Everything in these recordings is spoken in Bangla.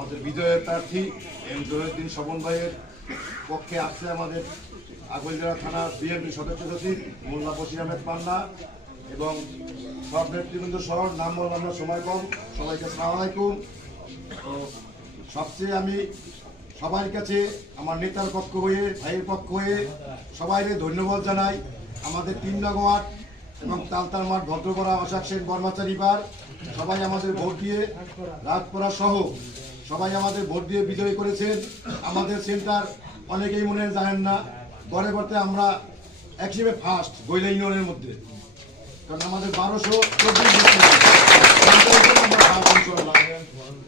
আমাদের বিজয়ের প্রার্থী এম জহিরুদ্দিন স্বপন ভাইয়ের পক্ষে আসছে আমাদের আগৈলঝাড়া থানা বিএনপি সদস্য সচিব মোল্লা বশির আহমেদ পান্না এবং সব নেতৃবৃন্দ সহ নাম বললাম না, সময় কম, সবাইকে আসসালামু আলাইকুম। তো সবচেয়ে আমি সবার কাছে আমার নেতার পক্ষ হয়ে, ভাইয়ের পক্ষ হয়ে সবাইকে ধন্যবাদ জানাই। আমাদের ৩ নং ওয়ার্ড এবং তালতার মাঠ, ভদ্রপাড়া, অশাক সেন, বর্মাচারী পাড় সবাই আমাদের ভোট দিয়ে, রাজপাড়া সহ সবাই আমাদের ভোট দিয়ে বিজয়ী করেছেন। আমাদের সেন্টার অনেকেই মনে জানেন না, গড়ে গড়তে আমরা একসঙ্গে ফার্স্ট গৈলা ইউনিয়নের মধ্যে, কারণ আমাদের 1224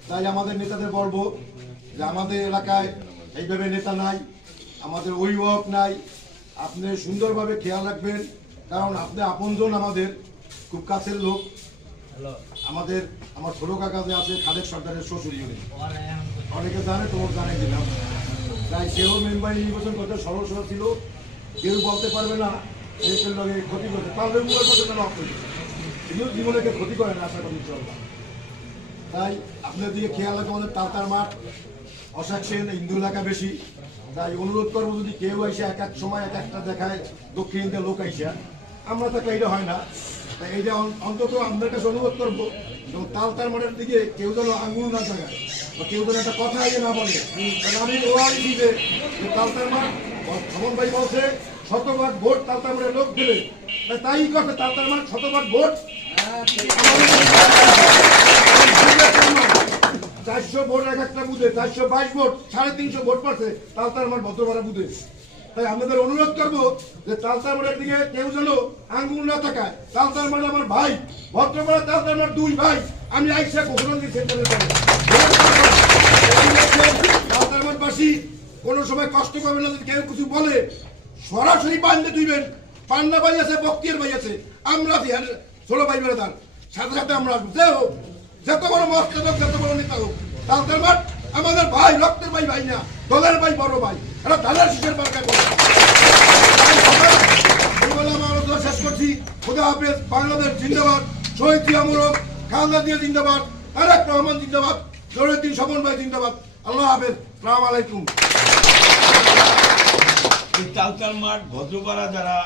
তাই আমাদের নেতাদের বলবো যে আমাদের এলাকায় এইভাবে নেতা নাই, আমাদের অভিভাবক নাই, আপনি সুন্দরভাবে খেয়াল রাখবেন, কারণ আপনি আপনজন, আমাদের খুব কাছের লোক। আমার ছোট কাকা যে আছে খালেক সরকারের শ্বশুর ইউনিট, অনেকে জানে, তোমার জানে দিলাম, তাই সেও মেম্বার নির্বাচন করতে সরল সরল ছিল, কেউ বলতে পারবে না এর লগে ক্ষতি করতে পারলে মূলের মধ্যে কেন অক্ষতি এগুলো জীবনেকে ক্ষতি করে না, আশা করি চলবা। তাই আপনার দিকে খেয়াল রাখবো, আমাদের তালতার মাঠ, অশাক সেন, হিন্দু এলাকা বেশি, তাই অনুরোধ করবো যদি কেউ আইসা এক এক সময় এক একটা দেখায় দক্ষিণ ইন্ডিয়ার লোক আইসা, আমরা থাকলে এটা হয় না, তাই এইটা অন্তত আপনাদের কাছে অনুরোধ করবো এবং তালতার মাঠের দিকে কেউ যেন আঙুল না জাগায় বা কেউ যেন একটা কথা আগে না বলে। কারণ আমি ওয়াইছি যে তালতার মাঠ, স্বপন ভাই বলছে শতভাগ ভোট তালতার মাঠের লোক দিলে, তাই কথা তালতার মাঠ শতভাগ ভোট 400 ভোট এক একটা বুথে, 422 ভোট, 350 ভোট পাচ্ছে তালতার মাঠ ভদ্রপাড়া বুথে। তাই আপনাদের অনুরোধ করবো যে তালতার মাঠের দিকে কেউ যেন আঙ্গুল না থাকায়। তালতার মাঠ আমার ভাই, ভদ্রপাড়া তালতার মাঠ 2 ভাই। আমি আইসা ঘোষণা দিয়ে সেন্টারে তালতার মাঠবাসী কোনো সময় কষ্ট করবেন না, যদি কেউ কিছু বলে সরাসরি পান্ডে তুইবেন। পান্না ভাই আছে, বক্তিয়ার ভাই আছে, আমরা ষোলো ভাই বেড়াদার সাথে সাথে আমরা যে হোক, যত বড় মস্ত হোক, যত বড় নেতা হোক, তালতার মাঠ আমাদের ভাই, রক্তের ভাই, ভাই না দলের ভাই, বড় ভাই, এটা ধানের শীষের বারকায় বলে। আমরা শেষ করছি। খোদা হাফেজ। বাংলাদেশ জিন্দাবাদ। শহীদ জিয়ামুরক, খালেদা জিয়া জিন্দাবাদ, তারেক রহমান জিন্দাবাদ, জহিরুদ্দিন স্বপন ভাই জিন্দাবাদ। আল্লাহ হাফেজ। আসসালামু আলাইকুম। তালতার মাঠ, ভদ্রপাড়া যারা